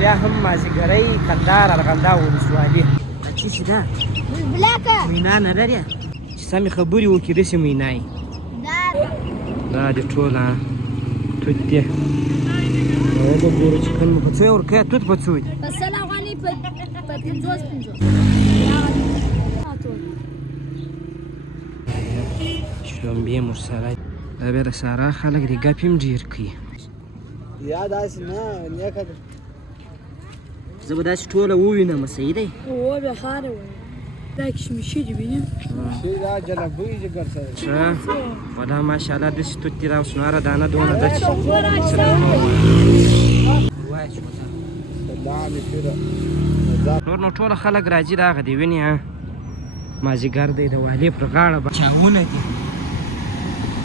بیا هم مازدیګرۍ کندهار ارغنداو ولسوالي څه چې ده مینا نه لرې چې سمې خبرې وکړي داسې مینا یې دا دې ټوله توت دی اوبه ګورو چې کله مو په څو یې ورکوې توت په څو دي په سل افغانۍ په 50 شلومبې مو سره دا بیا د سارا خلک دې ګپ هم ډېر کوي یا داسې نه نیکه ده زه به داسې ټوله ووینم صحیح دی او بیا خاره وایي دا کشمیشي دي وینې شي دا جلبۍ جګر سره ښه خو دا ماشاءالله داسې توت دي دا اوسنواره دانه دونه ده چې وایه چې سلامې پیره نور نو ټوله خلک راځي دغه دې وینې مازدیګر دی د والي پر غاړه چاونه دي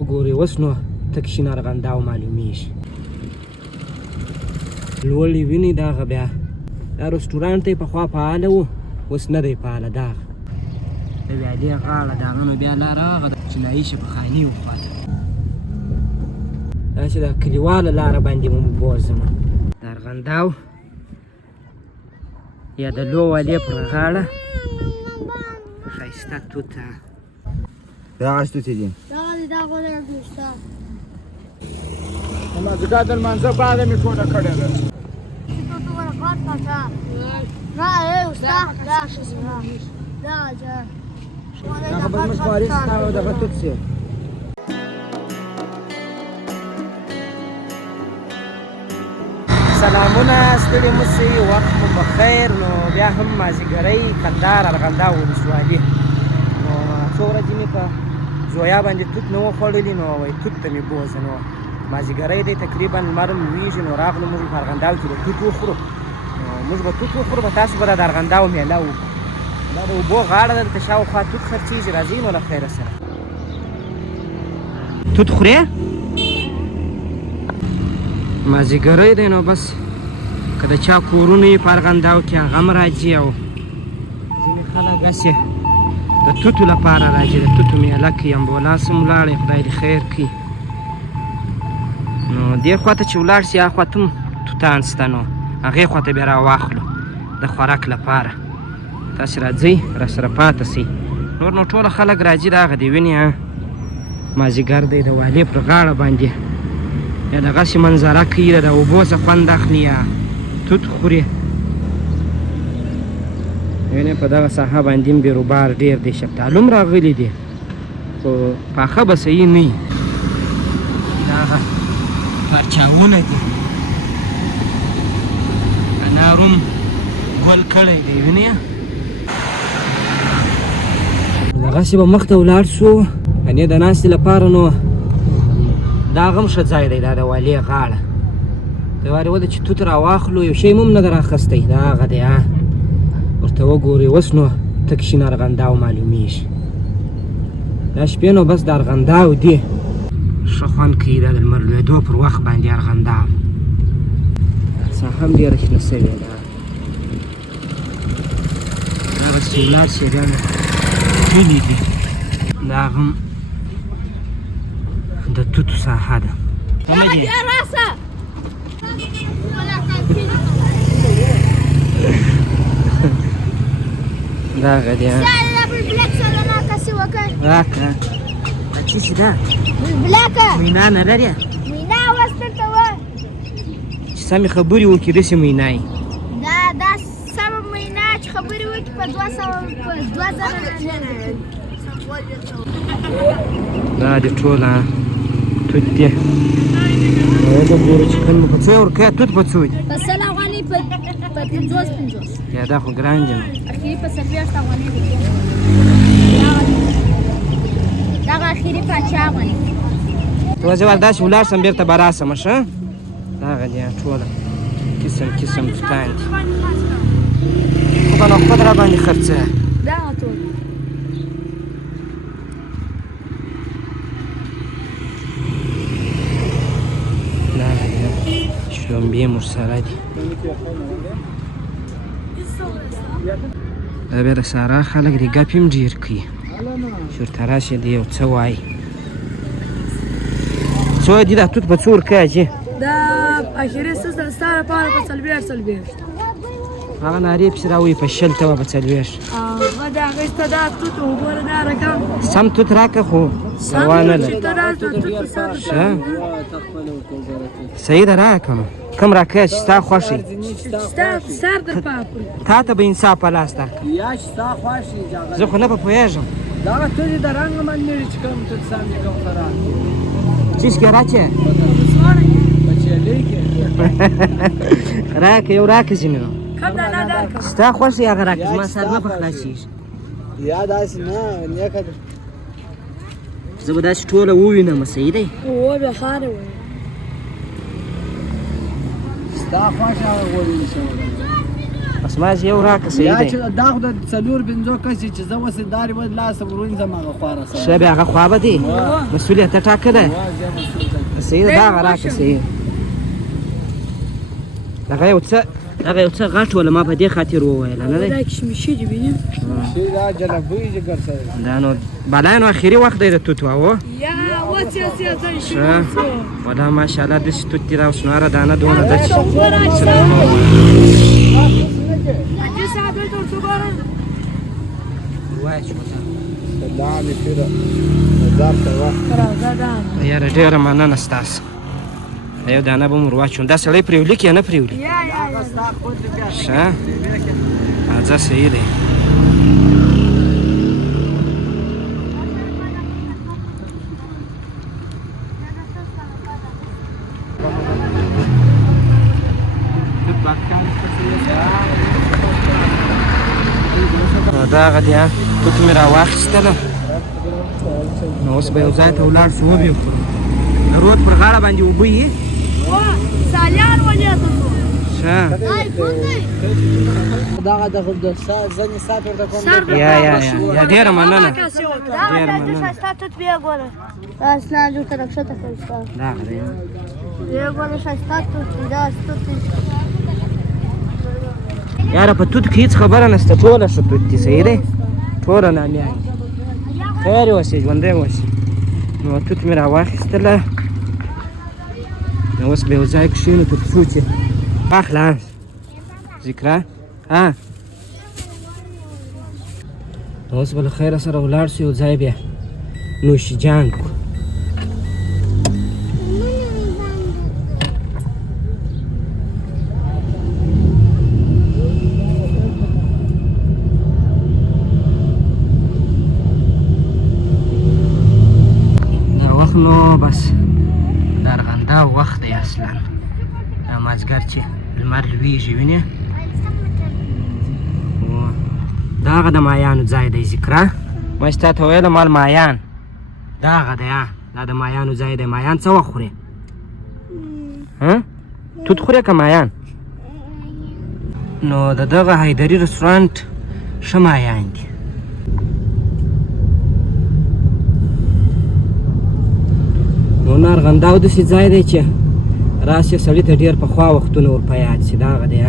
وګورئ اوس نو تک شین ارغنداو معلومیږي لوړې وینې دغه بیا دا رستورانټ یې پخوا فعاله و اوس نه دی فعاله دغه د ویالې غاړه دغه نو بیا لاره هغه د چینایي شفاخاني و خواته داسې د کلیواله لاره باندې مو بوځم د ارغنداو یا د لو والې پر غاړه ښایسته توته دا هغه توتې دي دا غوړه دوستا د مازدیګر د لمانځه بعد مې ټوله کړې ده هغه به زموږ خواري ستا او دغه توت سي سلامونه ستړي مه سئ وخت مو بخیر نو بیا هم مازدیګرۍ کندهار ارغنداو ولسوالي نو څو ورځې مې په زویا باندې توت نه و خوړلي نو وایي توت ته مې بوځه نو مازدیګرۍ دی تقریبا لمر هم لوېږي نو راغلو موږ په ارغنداو کې به توت وخورو نو موږ به توت وخورو په تاسو به د ارغنداو میله وکړو دا د اوبو غاړه ده دلته شاوخوا توت خرڅېږي راځئ نو له خیره سره توت خورې مازدیګرۍ دی نو بس که د چا کورونه یې په ارغنداو کې هغه هم راځي او ځینې خلک هسې د توتو لپاره راځي د توتو میله کوي امبولانس هم ولاړی خدای دې خیر کړي نو دې خواته چې ولاړ سي هغه خواته هم توتان شته نو هغې خواته بیا راواخلو د خوراک لپاره تاسې راځئ راسره پاته سئ نور نو ټوله خلک راځي د هغه دې وینې مازدیګر دی د والې پر غاړه باندې یا دغسې منظره کوي د اوبو څه خوند اخلي یا توت خوري وینې په دغه ساحه باندې هم بیروبار ډېر دی شفتالو هم راغلي دي خو پاخه به صحیح نه وي دغه پرچاونه دي انار هم ګل کړی دی وینې دغسې به مخته ولاړ شو یعنې د ناستې لپاره نو دا هغه هم ښه ځای دی دا د والې غاړه د وارې وده چې توت راواخلو یو شی هم نه ده راخستی دا هغه دی ورته وګورئ اوس نو تک شین ارغنداو معلومیږي دا شپې نو بس د ارغنداو دي ښه خوند کوي دا د لمر لوېدو پر وخت باندې ارغنداو ساحه هم ډېره شنه سوې ده دغسې چې ولاړ شي بیا نو کلي دي دا هغه هم د توتو ساحه ده دا هغه دی راکړه څه چې ده مینا نه لرې چې سمې خبرې وکړي داسې مینا یې دا سمه مینا چې خبرې وکړي په 200 دا دې ټوله توت دی اوبه ګورو چې کله مو په څو یې ورکوې توت په څو دي په سل افغانۍ په 50 یا دا خو ګران دی نو اخري په 60 افغانۍ دغه اخري په 80 افغانۍ ته زه ور داسې ولاړ سم بېرته به راسم ښه دغه دی ټوله قسم قسم توتان دي خو به نو خود را باندې خرڅه دغه ټول شلومبې مو سره دي دا بیا د سارا خلک دې ګپ هم ډېر کوي چې ورته راشي دې یو څه وایي څو دي دا توت په څو ورکوې حاجي دا اخري سزل ستاره پاره په څلوېښت هغه نارې پسې راوایي په 60 ته به 40. هغه د هغې سته دا توت وګوره دا رقم سم توت راکړه خو پروا نه چې ده. ته دا توت سر ښه صحیح ده راکړه نو کوم راکړه چې ستا خوښ وي. ستا سر در پاپړي تا ته به انصاف په لاس درکړه. یا چې ستا خوښ وي جاغه زه خو نه به پوهېږم دغه تورې د رنګ باندې چې کوم توت سم دي کوم خراب چیز کې راچې بچېلې کې راکړه یو راکړه ځینې نو کم دا نه درکړه ستا خوښ وي هغه راکړه زما سر نه په خلاصېږي. یا داسې نه نیکه ده زه به داسې ټوله ووینم صحیح دی. اوه بیا خاره وایي ستا خوښ هغه غوړي شو بس ما یو راکړه صحیح یا دی. چې دا خو د 4-5 کسې چې زه اوس دارې ود لاسه ورونځم هغه خواره سره ښه بیا هغه خوا به دی مسؤلیت یې ټاکلی صحیح ده دا هغه راکړه صحیح. دغه یو څه غټ وله ما په دې خاطر وویله نه دی. دا کشمیشي دي وینې شي دا جلبۍ جګر سره دا نو بالا نو اخري وخت دی د توت وه یا وڅې ځای شي ښه ولا ماشاءالله داسې توت دي را شنواره دانه دونه ده چې اجي صاحب ته ورڅوګاره وایه چې سلام پیره نظر ته وخت راځه دا یاره ډېره مننه ستاسو. یو دانه به مو ور واچوم دا سړی پرېولي که نه پرېولي. یا ستا خپل دې بیا ښه ځه صحیح دی. نو دا هغه دی توت مې راواخیستله نو اوس به یو ځای ته ولاړ شو وبې وخورو. د رود پر غاړه باندې اوبه یي سالیان ولې ته ښه دغه د ځنې سات ورته کوم یا ډېره مننه دا ډېره مننه. شایسته توت بیا ګوره دا اسناد جو طرف شته کوي دا هغه دی بیا ګوره شایسته توت دا توت یاره په توت کې هېڅ خبره نشته ټوله ښه توت دي صحیح دی ټوله نامیان دي. خیر اوسې ژوندی اوسې. نو توت مې راواخیستله نو اوس به یو ځای کښېنو تر څو چې واخله ذکره نو اوس به له خیره سره ولاړ شو یو ځای بیا نوشیجان کړو. نو بس د ارغنده وخت دی اصلا دا مازدیګر چې لمر لویږي وینې دا هغه د مایانو ځای دی ذکره ما چې تا ته ویله مال مایان دا هغه دی دا د مایانو ځای دی. مایان څه وخت خورې توت خورې که مایان؟ نو د دغه حیدري رستورانټ ښه مایان دي. نو نه ارغنداو داسې ځای دی چې راسې سړي ته ډېر پخوا وختونه ور په یاد شي. دا هغه دی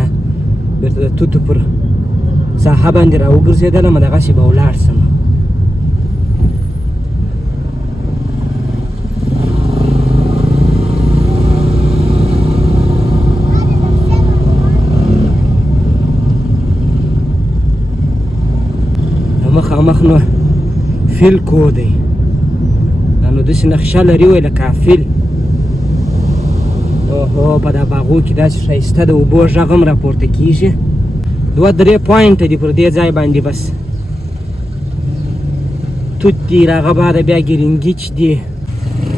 بېرته د توتو پر ساحه باندې را وګرځېدلم دغسې به ولاړ سم. مخامخ نو فیل کو دی نو داسې نقشه لري وی لکه فیل. اوهو په دا باغو کې داسې ښایسته د اوبو غږ هم راپورته کېږي. 2-3 پوینټه دي پر دې ځای باندې بس توت دي را هغه بعده بیا ګرینګیچ دي.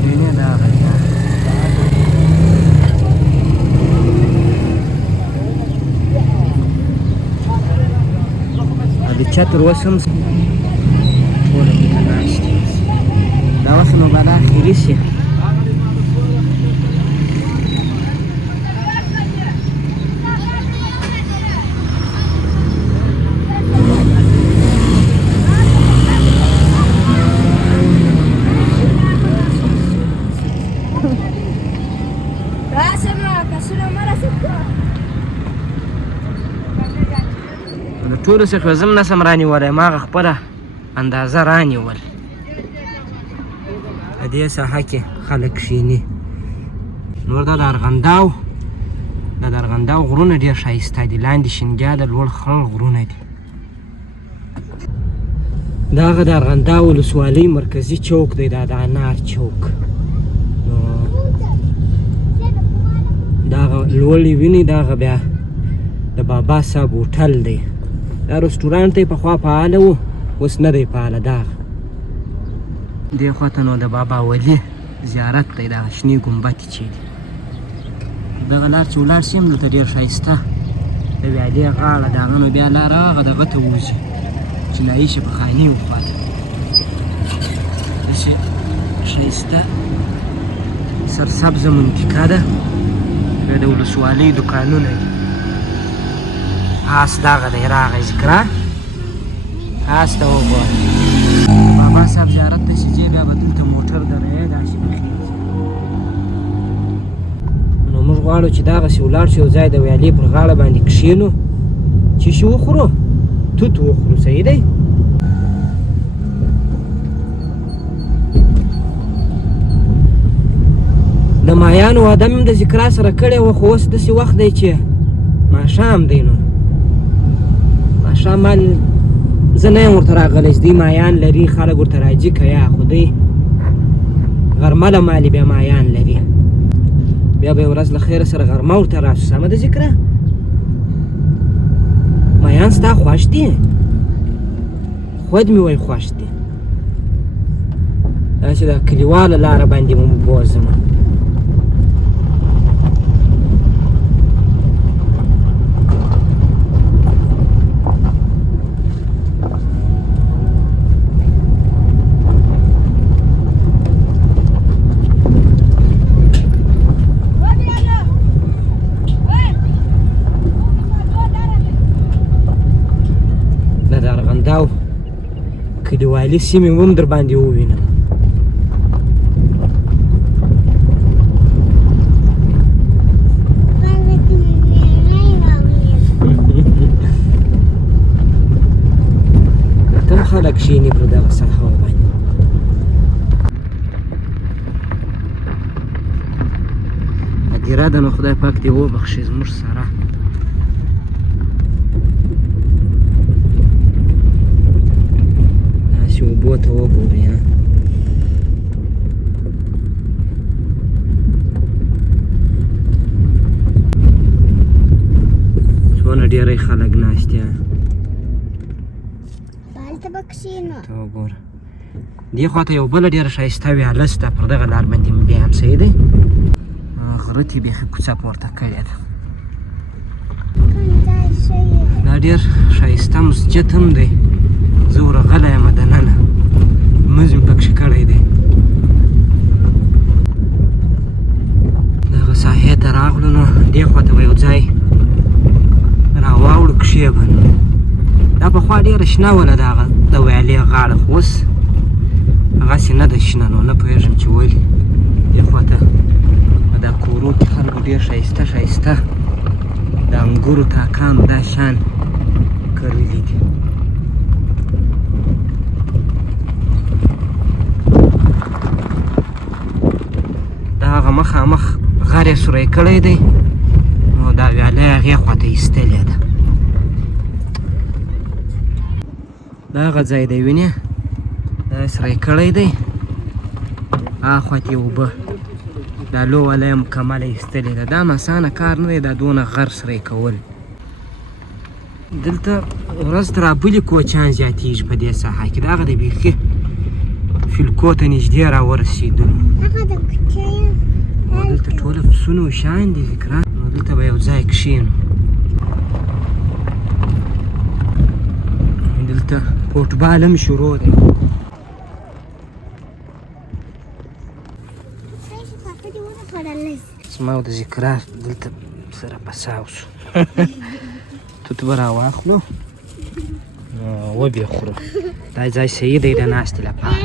وینې دا هغه د چا تر اوسه هم ټوله دلته ناست دي. دا اوس نو به دا اخري شي. د ټولو څخه زه هم نسم رانیولی ما هغه خپله اندازه رانیول. په دې ساحه کې خلک کښېني. نور دا د ارغنداو د ارغنداو غرونه ډېر ښایسته دي، لاندې شینګیاله لوړ خړ غرونه دي. دغه د ارغنداو ولسوالۍ مرکزي چوک دی، دا د انار چوک. نو دغه لوړې وینې دغه بیا د بابا صاحب هوټل دی. دا رستورانټ یې پخوا فعاله و، اوس نه دی فعاله. دغه دې خواته نو د بابا ولي زیارت دی، دغه شنې ګمبتې چې دي. دغه لار چې ولاړ شي هم دلته ډېر ښایسته د ویالې غاړه دغه نو بیا لاره هغه دغه ته وځي چینایي شفاخانې وخواته. داسې ښایسته سرسبزه منطقه ده، بیا د ولسوالۍ دوکانونه دي. آس دغه دی راغی ذکره، آس ته وګوره. بابا صاحب زیارت ته چې ځې بیا به دلته موټر دروې داسې بخېږي. نو موږ غواړو چې دغسې ولاړ شو، یو ځای د ویالې پر غاړه باندې کښېنو، چې شي وخورو، توت وخورو. صحیح دی؟ د مایانو واده مې د ذکرا سره کړې وه، خو اوس داسې وخت دی چې ماښام دی. نو ماښام مال زه نه یم ورته راغلی چې دوی مایان لري، خلک ورته راځي که یا، خو دوی غرمه له مالې بیا مایان لري. بیا به یې ورځ له خیره سره غرمه ورته راسو. سمه ده ذکره؟ مایان ستا خوښ دي؟ خود مې وایي خوښ دي. داسې د کلیواله لاره باندې مو بوځم. کلیوالي سیمې هم در باندې ووینم. کم خلک کښېني پر دغه ساحو باندې. هدیره ده، نو خدای پاک دې وبخښي زموږ سره. اوبو ته وګورئ. څونه ډېری خلک ناست دي. هلته به کښېنو. ته وګوره دې خواته یو بله ډېره ښایسته ویاله شته، پر دغه لار باندې مې بیا هم. صحیح دی؟ غره ته یې بیخي کوڅه پورته کړې ده. دا ډېر ښایسته مسجد هم دی. زه ورغلی یم دننه، لمونځ مې پکښې کړی دی. دغه ساحې ته راغلو، نو دې خواته به یو ځای راواوړو کښېبنو. دا پخوا ډېره شنه وله دغه د ویالې غاړه، خو اوس هغسې نه ده شنه. نو نه پوهېږم چې ولې. دې خواته په دا کورو کې خلکو ډېر ښایسته ښایسته د انګورو تاکانو دا شان کرلي دي. هغه مخامخ غر یې سوری کړی دی، نو دا ویاله یې هغې خواته ایستلې ده. دا هغه ځای دی، وینې دا یې سوری کړی دی، هغه خواته یې اوبه، دا لوواله یې مکمله ایستلې ده. دا هم اسانه کار نه دی، دا دونه غر سوری کول. دلته ورځ ته رابلې کوچیان زیاتېږي په دې ساحه کې. دغه د بیخي فیلکو ته نږدې راورسېدلو. دلته ټوله پسونه و شیان دي ذکره. نو دلته به یو ځای کښېنو. دلته فوټبال هم شروع دی. زما او د ذکره دلته سره پساو شو. توت به راواخلو، وبې خورو. دا ځای صحیح دی د ناستې لپاره.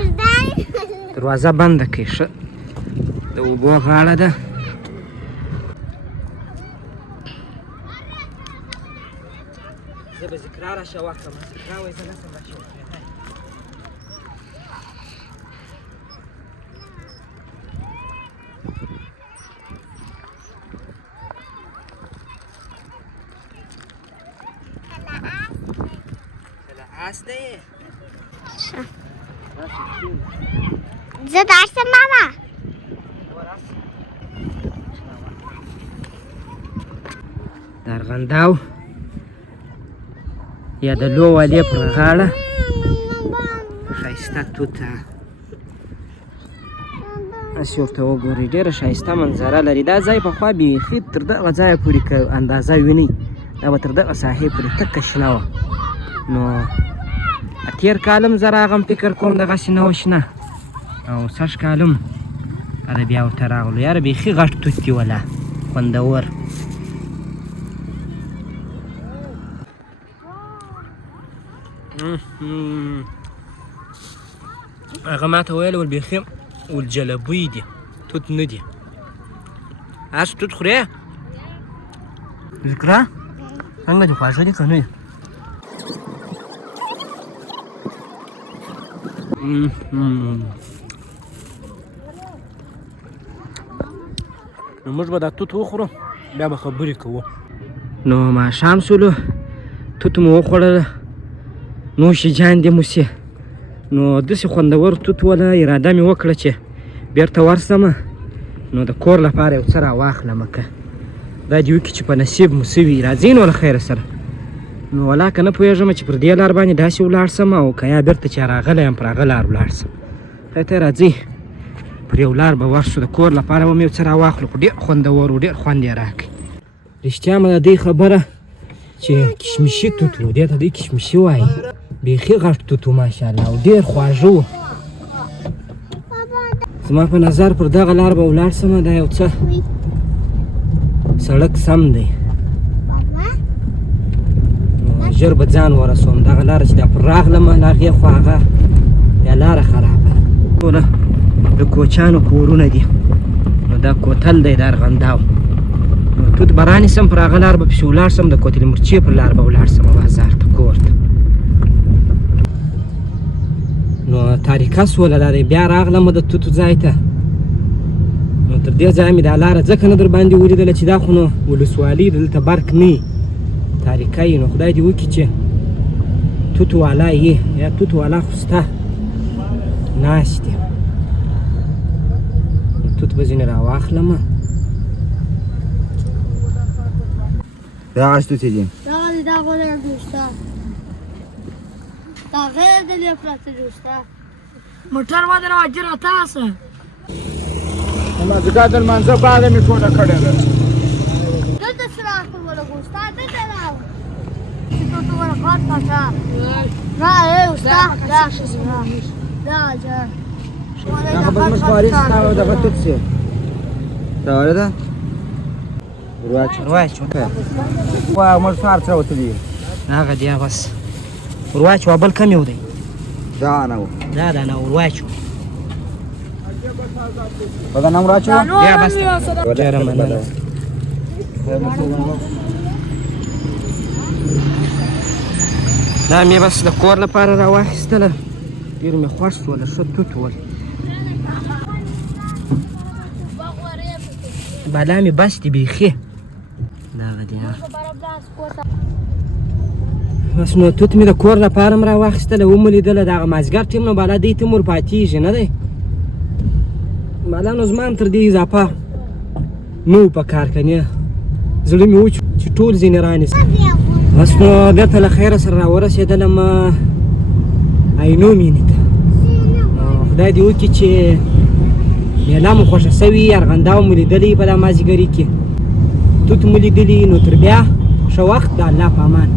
دروازه بنده کړئ. ښه د اوبو غاړه ده. زه به ذکرا راشه واخلم. ذکرا وایي زه نشم راشه. اس دی زه درسم ماما د ارغنداو یا د لو والې پر غاړه ښایسته توته هسې ورته وګورئ ډېره ښایسته منظره لري دا ځای پخوا بیخي تر دغه ځایه پورې که اندازه وینئ دا به تر دغه ساحې پورې تکه شنه وه نو تېر کال هم زه راغم فکر کوم دغسې نه وه شنه او سږ کال هم بیا ورته راغلو یاره بیخي غټ توت دي ولا خوندور هغه ما ته ویل ول بیخي ول جلبۍ دي توت نه دي هسې توت خورې ذکره څنګه دي خواږه دي که نه دي نو موږ به دا توت وخورو بیا به خبرې کوو نو ماښام سولو توت مو وخوړله نوشي جان دې موسې نو داسې خوندور توت وله اراده مې وکړه چې بېرته ورسمه نو د کور لپاره یو څه راواخلمه که دا دې وکړي چې په نصیب مو څه وي راځئ نو له خیره سره نو ولا که نه پوهېږم چې پر دې لار باندې داسې ولاړ سم او که یا بېرته چې راغلی یم پر هغه لار ولاړ سم خیر ته راځئ پر یو لار به ورسو د کور لپاره به مې یو څه راواخلو خو ډېر خوندور و ډېر خوند یې راکړي رښتیا مې د دې خبره چې کشمشي توت و دې ته دوی کشمشي وایي بیخي غټ توت و ماشاءالله او ډېر خواږه و زما په نظر پر دغه لار به ولاړ سمه دا یو څه سړک سم دی ژر به ځان ورسوم دغه لاره چې دا پر راغلمه له هغې خوا هغه بیا لاره خرابه ټوله د کوچیانو کورونه دي نو دا کوتل دی د ارغنداو نو توت به رانیسم پر هغه لار به پسې ولاړ سم د کوتل مرچې پر لار به ولاړ سم بازار ته کور ته نو تاریکه سوله دا دی بیا راغلم د توتو ځای ته نو تر دې ځایه مې دا لاره ځکه نه در باندې ولیدله چې دا خو نو ولسوالي دلته برق نه وي تاریکه یي نو خدای دې وکړي چې توت والا یې یا توت والا خو شته ناست یم نو توت به ځینې راواخلمه دا هغه توتې دي دغه دي دا غوړې دوسته دا غیر د لې پراته دوسته موټر باندې راځي تاسو مازدیګر د لمانځه بعده مې ټوله کړې ده دلته څه راکړل دوسته دلته راو چې توت ورغات پاکه نه استاد راشه دا جا هغه بل مشواري ستاسو دغه توت څه دا ورته ورواچو وا موږ سار څه وته دي هغه دی بس ورواچو بل کم یو دی دا نه و دا نه ورواچو په نام راچو بیا بس ډېره مننه دا مې بس د کور لپاره راواخیستله ډېر مې خوښ شوله ښه توت ول بالا مې بس دي بیخي دغه دی بس نو توت مې د کور لپاره هم راواخیستله ومو لیدله دغه مازدیګر ټیم نو بالا دی ته م ورپاتېږي نه دی بالا نو زما هم تر دې اضافه نه و په کار کنې زړه مې و چې ټول ځینې رانیسم بس نو بېرته له خیره سره راورسېدلم عینو مینې ته خدای دې وکړي چې میله مو خوښه سوي ارغنداو مو لیدلی په دا مازدیګري کې توت مو لیدلي نو تر بیا ښه وخت د الله په امان